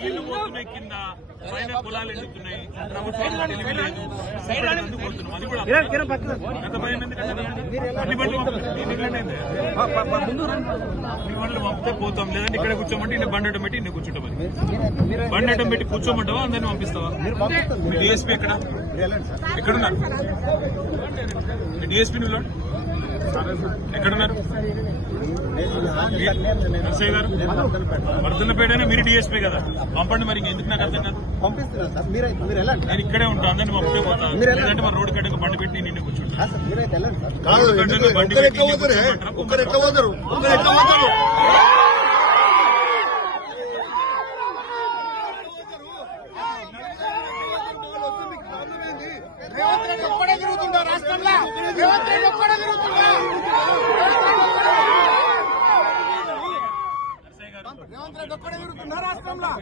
నీళ్లు పోతున్నాయి, కింద పైన పొలాలు ఎండుతున్నాయి, ప్రభుత్వం తెలివి లేదు. ఎందుకు పోతున్నాం? అది కూడా గత భయం ఎందుకంటే అన్ని బండ్లు పంపితే పోతాం, లేదంటే ఇక్కడ కూర్చోమంటే ఇన్న బండి అడ్డం పెట్టి ఇన్న కూర్చుంటామని. బండి అడ్డం పెట్టి కూర్చోమంటావా? అందరినీ పంపిస్తావా? మీ డిఎస్పీ ఎక్కడున్నారు? మీ డిఎస్పీ నువ్వు ఎక్కడున్నారు? నర్సయ్య గారు వర్ధన్నపేటనే, మీరు డిఎస్పీ కదా, పంపండి. మరి ఎందుకు నాకు అర్థం కాదు. నేను ఇక్కడే ఉంటాను, అందరినీ పంపే పోతాను. లేదంటే మరి రోడ్డు కట్టక బండి పెట్టి నిన్ను కూర్చుంటాను. రేవంత్ రెడ్డి ఒక్కడే తిరుగుతుందా రాష్ట్రంలో? రేవంత్ రెడ్డి ఒక్కడే తిరుగుతుందా? రేవంత్ రెడ్డి ఒక్కడే తిరుగుతుందా రాష్ట్రంలో?